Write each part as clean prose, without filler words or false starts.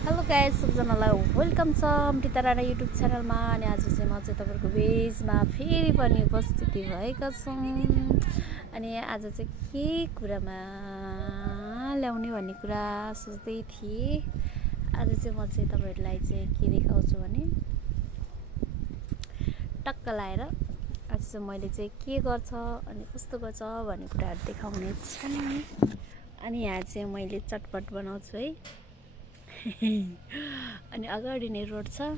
Hello guys, सबजनालाई welcome छ Amrita Rana YouTube च्यानलमा। अनि आज चाहिँ म चाहिँ तपाईँहरूको बेजमा फेरि पनि उपस्थिति भएका छौँ। अनि आज चाहिँ के कुरामा ल्याउने भन्ने कुरा सोच्दै थिएँ। आज चाहिँ म चाहिँ तपाईँहरूलाई चाहिँ के देखाउँछु भने टक्क लाएर आज चाहिँ मैले चाहिँ के गर्छ अनि कस्तो गर्छ भन्ने कुराहरू देखाउने छु। अनि यहाँ चाहिँ मैले चटपट बनाउँछु है। अनि अगाडि नै रोड छ,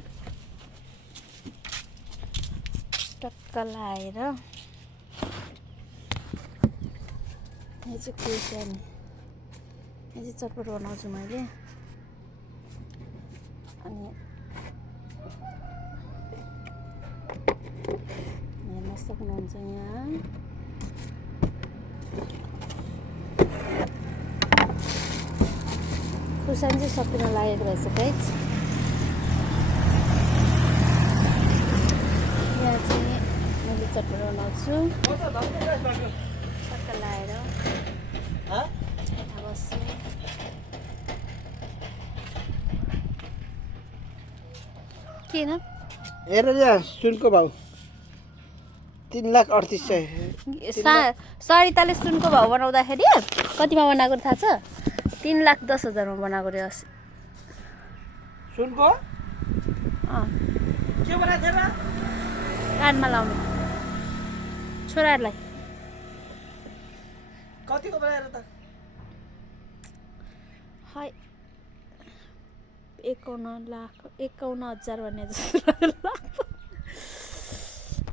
टक्क लाएर यहाँ चाहिँ खुर्सानी, यहाँ चाहिँ चटपट बनाउँछु मैले। अनि हेर्न सक्नुहुन्छ यहाँ खुर्सानी चाहिँ सकिन लागेको रहेछ गाइस। यहाँ चाहिँ मैले चटपट बनाउँछु, टक्क लाएर बस्छु। किन हेर यहाँ सुनको भाउ 3,38,000। सरिताले सुनको भाउ बनाउँदाखेरि कतिमा बनाएको थाहा छ? 3,10,000मा बनाएको रे अस्ति। सुनको के बनाएको थिएन? कानमा लाउने छोराहरूलाई। कतिको बनाएर त? है 51,000 भन्ने जस्तो लाग्छ।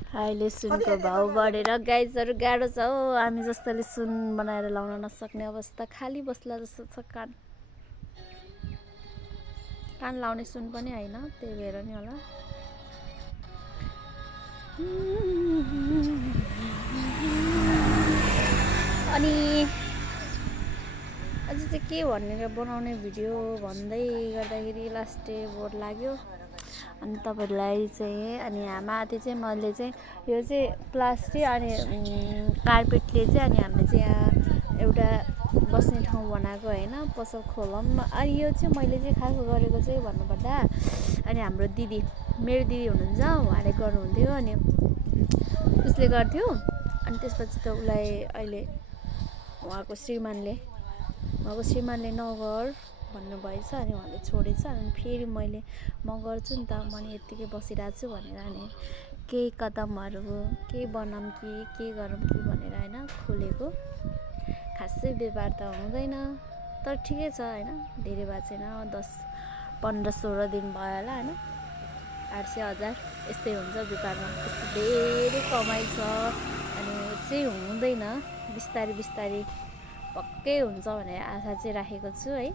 अहिले सुनको भाउ बढेर गाइजहरू गाह्रो छ हो। हामी जस्तोले सुन बनाएर लाउन नसक्ने अवस्था खाली बस्ला जस्तो छ। कान लाउने सुन पनि होइन, त्यही भएर नि होला। अनि अझै चाहिँ के भनेर बनाउने भिडियो भन्दै गर्दाखेरि लास्टै बोर लाग्यो। अनि तपाईँहरूलाई चाहिँ अनि माथि चाहिँ मैले चाहिँ यो चाहिँ प्लास्टिक अनि कार्पेटले चाहिँ अनि हामीले चाहिँ यहाँ एउटा बस्ने ठाउँ बनाएको होइन, पसल खोलौँ। अनि यो चाहिँ मैले चाहिँ खास गरेको चाहिँ भन्नुपर्दा अनि हाम्रो दिदी, मेरो दिदी हुनुहुन्छ, उहाँले गर्नुहुन्थ्यो। अनि उसले गर्थ्यो। अनि त्यसपछि त उसलाई अहिले उहाँको श्रीमानले नगर भन्नुभएछ। अनि उहाँले छोडेछ। अनि फेरि म गर्छु नि त, म नि यत्तिकै बसिरहेको छु भनेर अनि केही कदमहरू के बनाऊँ कि के गरौँ कि भनेर होइन खोलेको। खासै व्यापार त हुँदैन, तर ठिकै छ होइन, धेरै भएको छैन। 10-15-16 दिन भयो होला होइन। 800-1000 यस्तै हुन्छ व्यापारमा, त्यस्तो धेरै कमाइ छ। अनि चाहिँ हुँदैन, बिस्तारै पक्कै हुन्छ भनेर आशा चाहिँ राखेको छु है।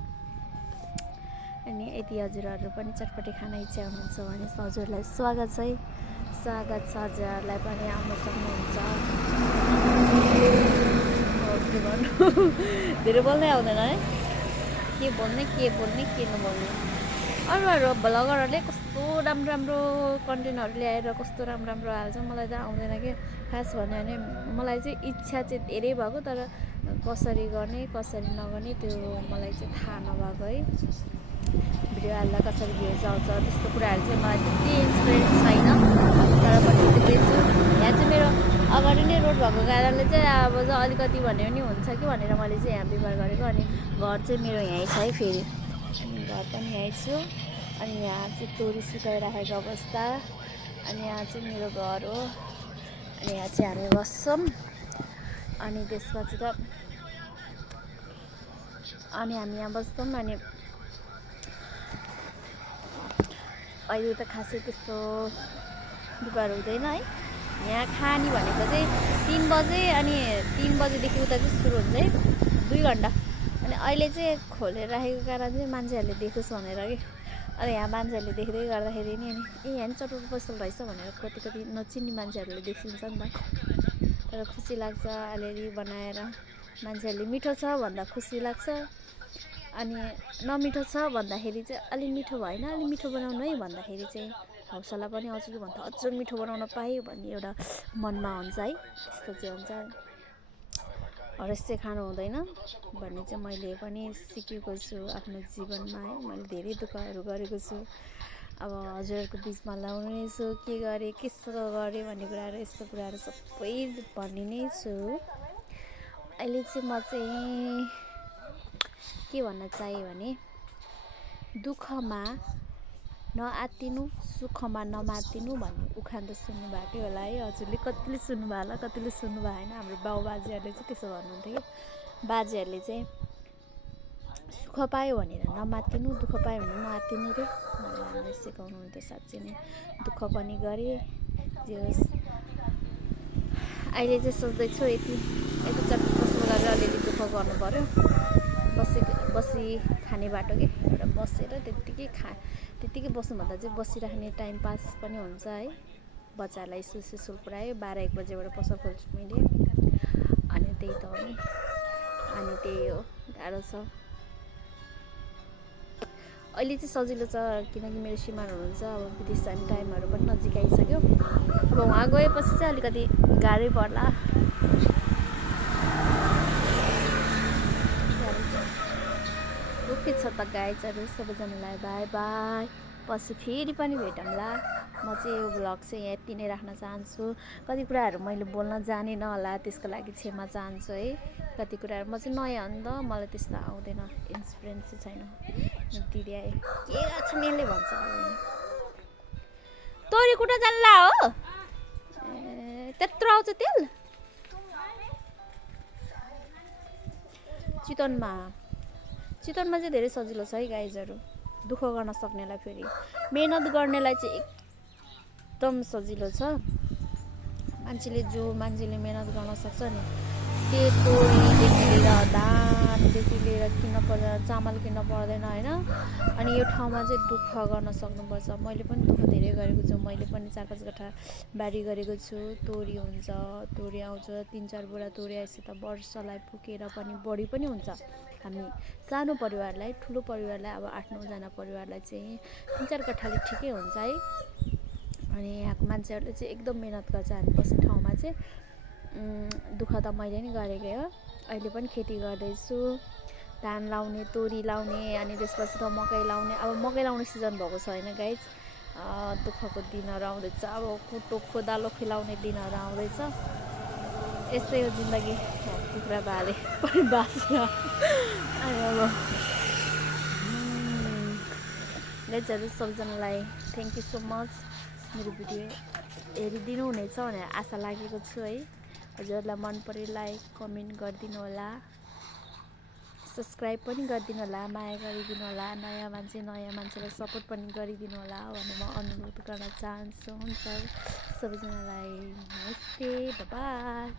अनि यदि हजुरहरू पनि चटपटी खान इच्छा हुनुहुन्छ भने हजुरलाई स्वागत छ। हजुरहरूलाई पनि आउन सक्नुहुन्छ। के भन्नु, धेरै बोल्नै आउँदैन है, के बोल्ने के नबोल्ने। अरू भ्लगरहरूले कस्तो राम्रो कन्टेन्टहरू ल्याएर कस्तो राम्रो हाल्छ, मलाई त आउँदैन कि। खास भन्यो भने मलाई चाहिँ इच्छा चाहिँ धेरै भएको, तर कसरी गर्ने कसरी नगर्ने त्यो मलाई चाहिँ थाहा नभएको है। भिडियो हाल्दा कसरी भ्युज आउँछ त्यस्तो कुराहरू चाहिँ मलाई त्यति इन्सपिरेन्स छैन, तर पनि सिक्दैछु। यहाँ चाहिँ मेरो अगाडि नै रोड भएको कारणले चाहिँ अब चाहिँ अलिकति भन्यो भने हुन्छ कि भनेर मैले चाहिँ यहाँ व्यापार गरेको। अनि घर चाहिँ मेरो यहीँ छ है, फेरि अनि घर पनि यहीँ छु। अनि यहाँ चाहिँ तोरी सुकाइराखेको अवस्था। अनि यहाँ चाहिँ मेरो घर हो। अनि यहाँ चाहिँ हामी बस्छौँ। अनि त्यसपछि त अनि हामी यहाँ बस्छौँ। अनि अहिले त खासै त्यस्तो व्यापार हुँदैन है। यहाँ खानी भनेको चाहिँ 3 बजे, अनि 3 बजेदेखि उता चाहिँ सुरु हुन्छ है, 2 घन्टा। अनि अहिले चाहिँ खोलेर राखेको कारण चाहिँ मान्छेहरूले देखोस् भनेर कि। अनि यहाँ मान्छेहरूले देख्दै गर्दाखेरि नि अनि यहाँ नि चटपट पसल रहेछ भनेर कति नचिन्ने मान्छेहरूले देखिन्छ नि त। तर खुसी लाग्छ अलिअलि बनाएर, मान्छेहरूले मिठो छ भन्दा खुसी लाग्छ। अनि नमिठो छ भन्दाखेरि चाहिँ अलि मिठो भएन, अलि मिठो बनाउनु है भन्दाखेरि चाहिँ हौसला पनि आउँछ कि भन्दा अझ मिठो बनाउन पाएँ भन्ने एउटा मनमा हुन्छ है, त्यस्तो चाहिँ हुन्छ। हरेस खानु हुँदैन भन्ने चाहिँ मैले पनि सिकेको छु आफ्नो जीवनमा है। मैले धेरै दुःखहरू गरेको छु। अब हजुरहरूको बिचमा ल्याउने छु, के गरेँ कसो गरेँ भन्ने कुराहरू, यस्तो कुराहरू सबै भन्ने नै छु। अहिले चाहिँ म चाहिँ के भन्न चाहेँ भने दुःखमा नआत्तिनु, सुखमा नमात्तिनु भन्ने उखान त सुन्नुभएकै होला है। हजुरले कतिले सुन्नुभयो होला, कतिले सुन्नु भएन। हाम्रो बाउबाजेहरूले चाहिँ त्यसो भन्नुहुन्थ्यो कि बाजेहरूले चाहिँ सुख पायो भनेर नमात्तिनु, दुःख पायो भने नआत्तिनु रे भनेर हामीलाई सिकाउनुहुन्थ्यो। साँच्चै नै दुःख पनि गरेँ, जे होस् अहिले चाहिँ सोच्दैछु यति चट्ट कस्तो गरेर अलिअलि दुःख गर्नु पऱ्यो, बसी खाने बाटो के एउटा बसेर त्यत्तिकै बस्नुभन्दा चाहिँ बसिराख्ने टाइम पास पनि हुन्छ है। बच्चाहरूलाई स्कुल पुऱ्यायो, 12-1 बजेबाट पसल खोल्छु मैले, अनि त्यही त हो नि। अनि त्यही हो, गाह्रो छ। अहिले चाहिँ सजिलो छ किनकि मेरो श्रीमान हुनुहुन्छ। अब विदेश जाने टाइमहरू पनि नजिक आइसक्यो। अब उहाँ गएपछि चाहिँ अलिकति गाह्रै पर्ला। ओके छ त गाइजहरू, सबैजनालाई बाई बाई। पछि फेरि पनि भेटौँला। म चाहिँ यो भ्लग चाहिँ यति नै राख्न चाहन्छु। कति कुराहरू मैले बोल्न जानेन होला, त्यसको लागि क्षमा चाहन्छु है। कति कुराहरू म चाहिँ नयाँ हो नि त, मलाई त्यस्तो आउँदैन, एक्सपिरियन्स चाहिँ छैन। दिदी आयो के गर्छ मेले भन्छ तोरी कुटा जान्ला हो, त्यत्रो आउँछ तेल चितवनमा चाहिँ धेरै सजिलो छ है गाइजहरू। दुःख गर्न सक्नेलाई, फेरि मेहनत गर्नेलाई चाहिँ एकदम सजिलो छ। मान्छेले मेहनत गर्न सक्छ नि, त्यो तोरीदेखि लिएर धानदेखि लिएर चामल किन्न पर्दैन होइन। अनि यो ठाउँमा चाहिँ दुःख गर्न सक्नुपर्छ। मैले पनि दुःख धेरै गरेको छु। मैले पनि 4-5 कट्ठा बारी गरेको छु। तोरी हुन्छ, तोरी आउँछ, 3-4 बोरा तोरी आएपछि त वर्षलाई पुगेर पनि बढी पनि हुन्छ। हामी सानो परिवारलाई, ठुलो परिवारलाई, अब 8-9 जना परिवारलाई चाहिँ 3-4 कट्ठाले ठिकै हुन्छ है। अनि यहाँको मान्छेहरूले चाहिँ एकदम मेहनत गर्छ। हामी बस्ने ठाउँमा चाहिँ दुःख त मैले नि गरेकै हो। अहिले पनि खेती गर्दैछु, धान लाउने, तोरी लाउने, अनि त्यसपछि त मकै लाउने। अब मकै लाउने सिजन भएको छैन गाइज, दुःखको दिनहरू आउँदैछ। अब कुटो खोदालो खिलाउने दिनहरू आउँदैछ। यस्तै हो जिन्दगी, कुखुरा बाले पनि बाँच्छ। अब गाइजहरू सबैजनालाई थ्याङ्क यू सो मच। मेरो भिडियो हेरिदिनु हुनेछ भनेर आशा लागेको छु है। हजुरहरूलाई मन पऱ्यो लाइक कमेन्ट गरिदिनु होला, सब्सक्राइब पनि गरिदिनु होला, माया गरिदिनु होला। नयाँ मान्छेलाई सपोर्ट पनि गरिदिनु होला भनेर म अनुरोध गर्न चाहन्छु। हुन्छ सबैजनालाई नमस्ते, बाई।